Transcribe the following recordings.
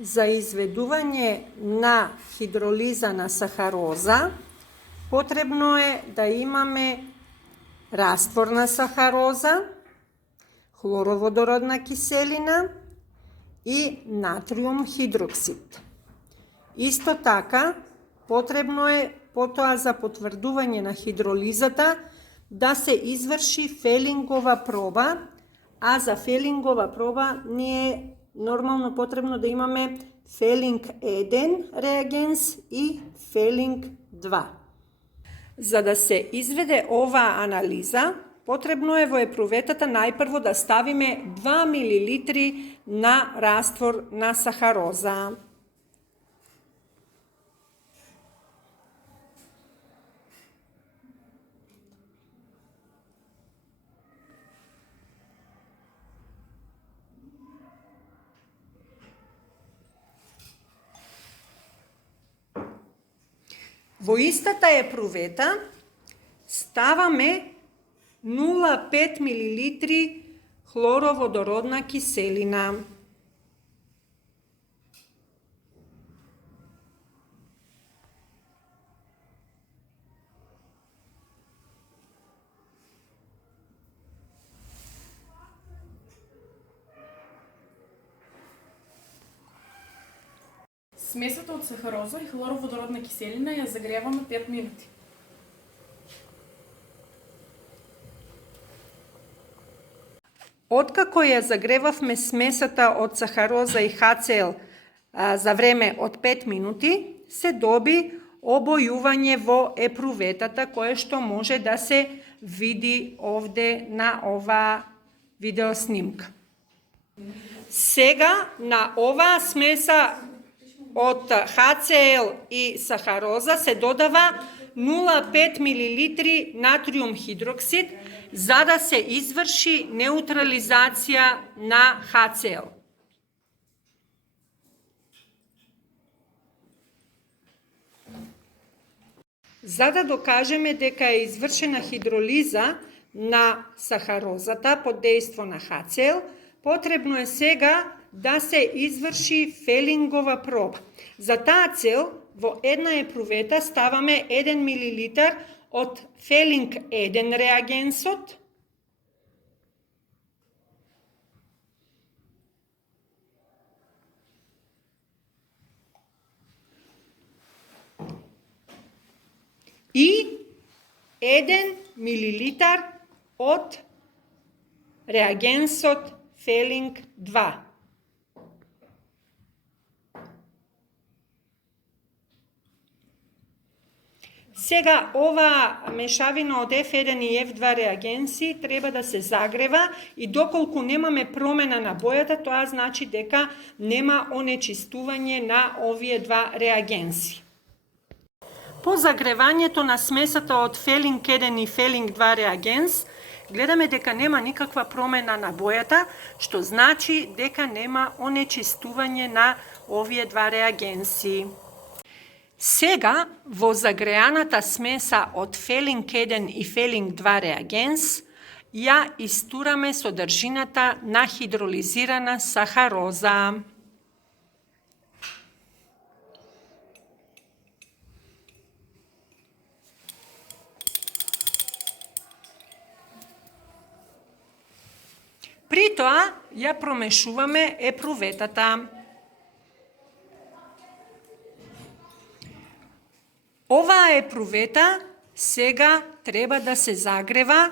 За изведување на хидролизана сахароза потребно е да имаме растворна сахароза, хлороводородна киселина и натриум хидроксид. Исто така, потребно е потоа за потврдување на хидролизата да се изврши фелингова проба, а за фелингова проба ние нормално потребно да имаме фелинг 1 реагенс и фелинг 2. За да се изведе оваа анализа, потребно е во епруветата најпрво да ставиме 2 мл на раствор на сахароза. Во истата епрувета ставаме 0,5 мл хлороводородна киселина. Смесата од сахароза и хлороводородна киселина ја загреваме 5 минути. Откако ја загревавме смесата од сахароза и HCl за време од 5 минути, се доби обојување во епруветата, кое што може да се види овде на оваа видеоснимка. Сега на оваа смеса од HCl и сахароза се додава 0,5 мл натриум хидроксид за да се изврши неутрализација на HCl. За да докажеме дека е извршена хидролиза на сахарозата под дејство на HCl, потребно е сега да се изврши фелингова проба. За таа цел, во една епрувета ставаме 1 мл од фелинг 1 реагенсот, и 1 мл од реагенсот фелинг 2. Сега оваа мешавина од F1 и F2 реагенси треба да се загрева и доколку немаме промена на бојата, тоа значи дека нема онечистување на овие два реагенси. По загревањето на смесата од фелинг 1 и фелинг 2 реагенс, гледаме дека нема никаква промена на бојата, што значи дека нема онечистување на овие два реагенси. Сега, во загреаната смеса од фелинг 1 и фелинг 2 реагенс, ја истураме содржината на хидролизирана сахароза. При тоа ја промешуваме епруветата. Оваа епрувета сега треба да се загрева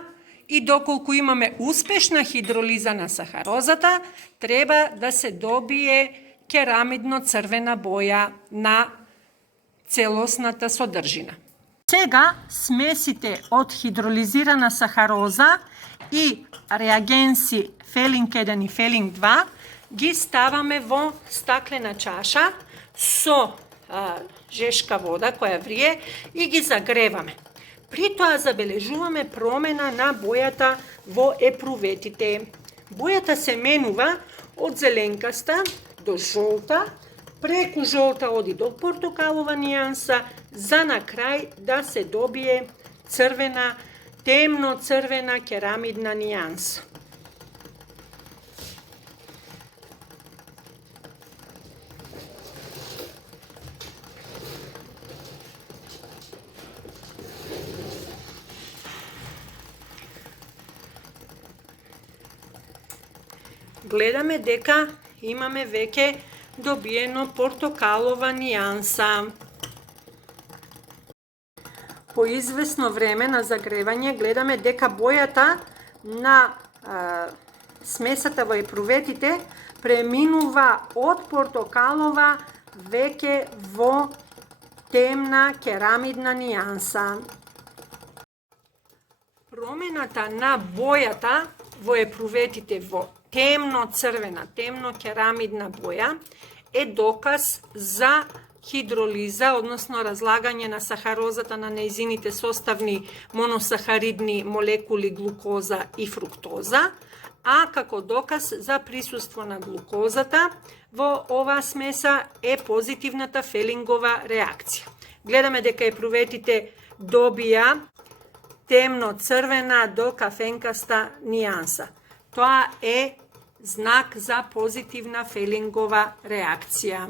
и доколку имаме успешна хидролиза на сахарозата, треба да се добие керамидно црвена боја на целосната содржина. Сега смесите од хидролизирана сахароза и реагенси фелинг 1 и фелинг 2 ги ставаме во стаклена чаша со жешка вода која врие и ги загреваме. При тоа забележуваме промена на бојата во епруветите. Бојата се менува од зеленкаста до жолта, преку жолта оди до портокалова нијанса, за на крај да се добие црвена, темно црвена керамидна нијанса. гледаме дека имаме веќе добиено портокалова нијанса. По извесно време на загревање гледаме дека бојата на смесата во епруветите преминува од портокалова веќе во темна керамидна нијанса. Промената на бојата во епруветите во темно црвена, темно керамидна боја е доказ за хидролиза, односно разлагање на сахарозата на нејзините составни моносахаридни молекули глукоза и фруктоза, а како доказ за присуство на глукозата во оваа смеса е позитивната Фелингова реакција. Гледаме дека епруветите добија темно црвена до кафенкаста нијанса. Тоа е знак за позитивна Фелингова реакција.